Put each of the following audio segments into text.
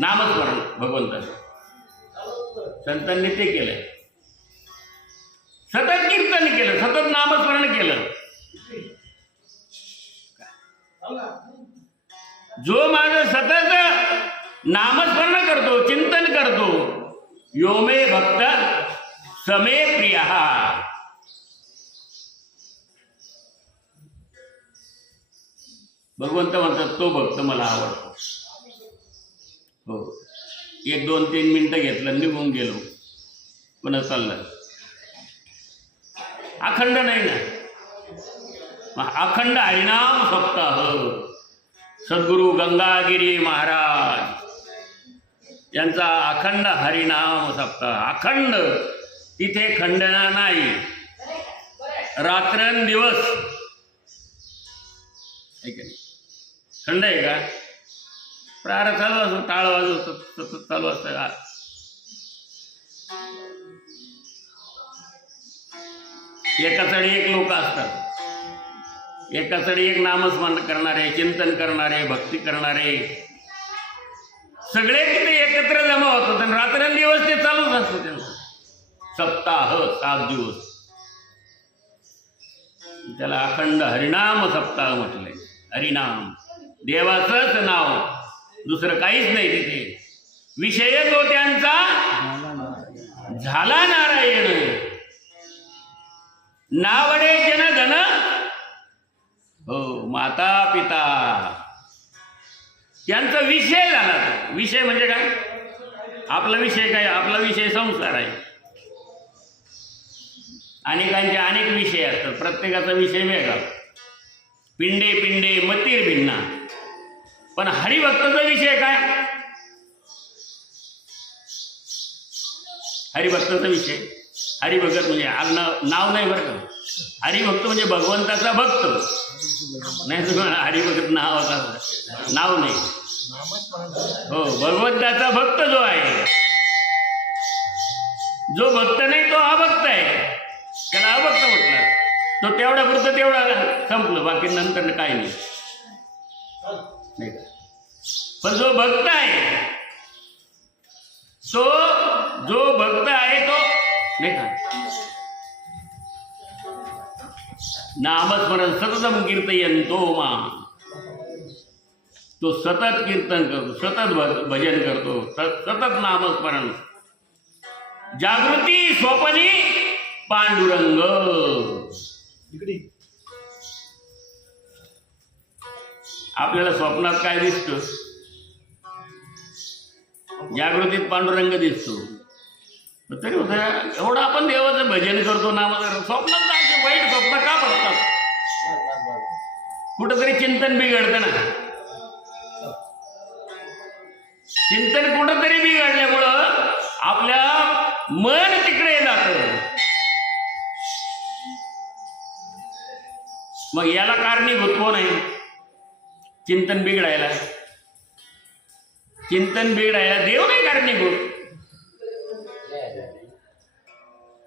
नामस्मरण भगवंताचं संतांनी ते केलं, सतत कीर्तन केलं, सतत नामस्मरण केलं. जो माझं सतत नामस्मरण करतो, चिंतन करतो, यो मे भक्त समे प्रिय. भगवंत म्हणतात तो भक्त मला आवडतो. हो, 1, 2, 3 मिनिटं घेतलं, निघून गेलो, पुन्हा चाललं. अखंड नाही ना, अखंड हरिनाम सप्ताह. सद्गुरु गंगागिरी महाराज यांचा अखंड हरिनाम सप्ताह. अखंड, तिथे खंडना नाही, रात्रंदिवस. खंड आहे का? प्रारंभ चालू असतो, टाळ वाजवतो, सतत चालू असतं. एकाचडी एक लोक असतात, एकाचडी एक नामस्मरण करणारे, चिंतन करणारे, भक्ती करणारे, सगळे तिथे एकत्र जमा होतात आणि रात्रंदिवस ते चालूच असतं त्यांचं. सप्ताह 7 दिवस, त्याला अखंड हरिनाम सप्ताह म्हटलंय. हरिनाम, देवाचंच नाव, दुसरं काहीच नाही तिथे. विषय तो त्यांचा झाला नारायण. नावडे जन धन, हो, माता पिता, त्यांचा विषय झाला. तो विषय म्हणजे काय? आपला विषय काय? आपला विषय संसार आहे. अनेकांचे अनेक विषय असतात, प्रत्येकाचा विषय वेगळा. पिंडे पिंडे मतीर भिन्ना. पण हरिभक्ताचा विषय काय? हरिभक्ताचा विषय, हरिभगत म्हणजे नाव नाही बरं का. हरिभक्त म्हणजे भगवंताचा भक्त, नाही तर हरिभगत नाव नाही. हो, भगवंताचा भक्त जो आहे, जो भक्त नाही तो अभक्त आहे, त्याला अभक्त म्हटलं. तो तेवढा पुरतं तेवढा संपलं, बाकी नंतर काही नाही. पण जो भक्त आहे, तो जो भक्त आहे तो नाही का, नामस्मरण सततम कीर्तयन्तो मां. तो सतत कीर्तन करतो, सतत भजन करतो, सतत नामस्मरण. जागृती स्वप्नी पांडुरंग. आपल्याला स्वप्नात काय दिसतं? जागृतीत पांडुरंग दिसतो. तरी होतं एवढं आपण देवाचं भजन करतो, नामस्मरण, स्वप्नात काय वाईट स्वप्न का पडतात? कुठंतरी चिंतन बिघडतं ना. चिंतन कुठंतरी बिघडल्यामुळं आपल्या मन तिकडे जातं. मग याला कारणीभूत कोण आहे? चिंतन बिघडायला. चिंतन बिघडायला देव नाही कारणीभूत.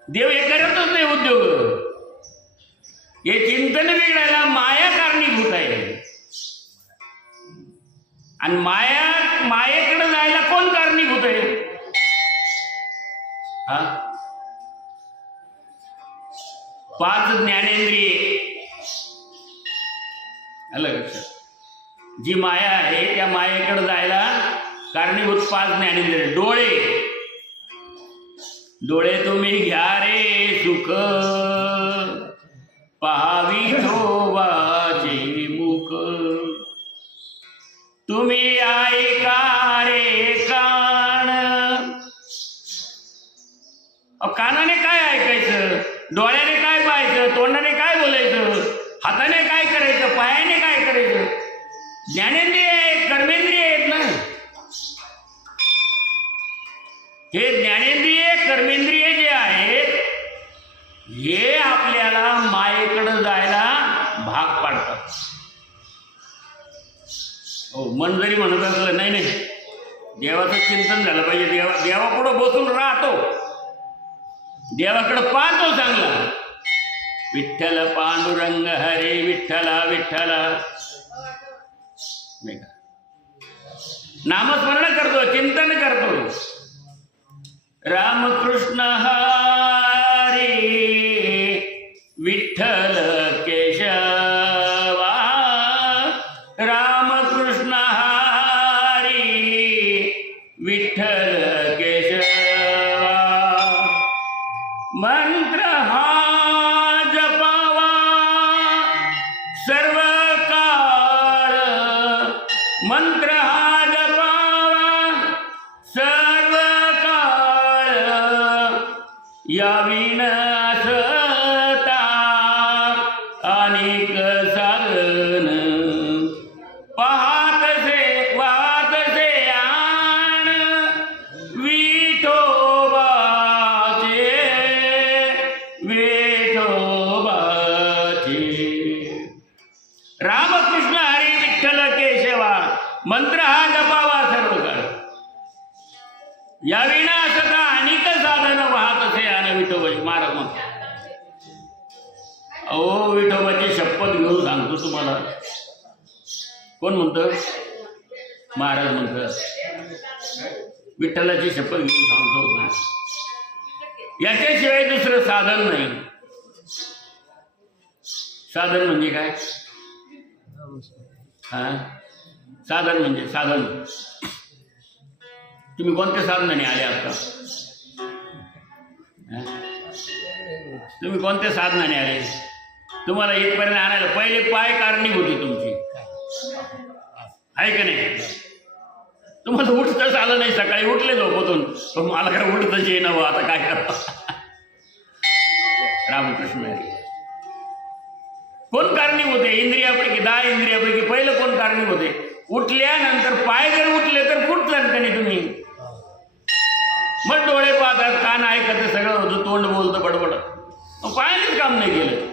देव हे करतच नाही उद्योग. हे चिंतन बिघडायला माया कारणीभूत आहे. आणि मायेकडे जायला कोण कारणीभूत आहे? हा, 5 ज्ञानेंद्रिये. लक्षात, जी माया आहे त्या मायेकडे जायला कारणीभूत 5 ज्ञानेंद्रिय. डोळे, डोळे तुम्ही घ्या रे सुख, पहावी थोबाचे मुख. तुम्ही ऐका रे कान. कानाने काय ऐकायचं? डोळ्याने काय पाहायचं? तोंडाने काय बोलायचं? हाताने काय करायचं? पायाने काय करायचं? ज्ञानेंद्रिय आहेत, कर्मेंद्रिय आहेत ना. हे ज्ञानेंद्रिय कर्मेंद्रिय जे आहेत, हे आपल्याला मायेकडे जायला भाग पाडतात. हो, मन जरी म्हणत असलं नाही नाही देवाचं चिंतन झालं पाहिजे, देवापुढं बसून राहतो, देवाकडे पाहतो चांगला. विठ्ठल पांडुरंग हरे विठ्ठला विठ्ठला. नामस्मरण करतो, चिंतन रामकृष्ण हरी विठ्ठल केशवा, रामकृष्ण हरी विठ्ठल केशवा. मंत्र हा जपावा सर्व काळ, मंत्र हा जपावा सर्व काळ, याविन असता अनेक साधन, पाहतसे वाहतसे आण विठोबाचे, विठोबाचे. रामकृष्ण हरी विठ्ठल केशवा, मंत्र हा जपावा सर्व काळ, याविना असता अनेक साधन, वाहतसे आण विठोबाची. महाराज म्हणतो, अहो विठोबाची शपथ घेऊन सांगतो तुम्हाला. कोण म्हणतं? महाराज म्हणतं, विठ्ठलाची शपथ घेऊन सांगतो, याच्याशिवाय दुसरं साधन नाही. साधन म्हणजे काय? हा, साधन म्हणजे साधन. तुम्ही कोणत्या साधनाने आले आता? तुम्ही कोणत्या साधनाने आले? तुम्हाला इथपर्यंत आणायला पहिले पाय कारणीभूत तुमची, आहे का नाही? तुम्हाला उठताच आलं नाही, सकाळी उठले झोपतून, पण मला काय उठतच येईना, आता काय करा. रामकृष्ण हरी. कोण कारणीभूत आहे? इंद्रियापैकी 10 इंद्रियापैकी पहिलं कोण कारणीभूत आहे? उठल्यानंतर पाय जर उठले तर उठतात का नाही तुम्ही? मग डोळे पाहतात, कान ऐकत, सगळं होतं, तोंड बोलतं बडबड, पायानेच काम नाही केलं.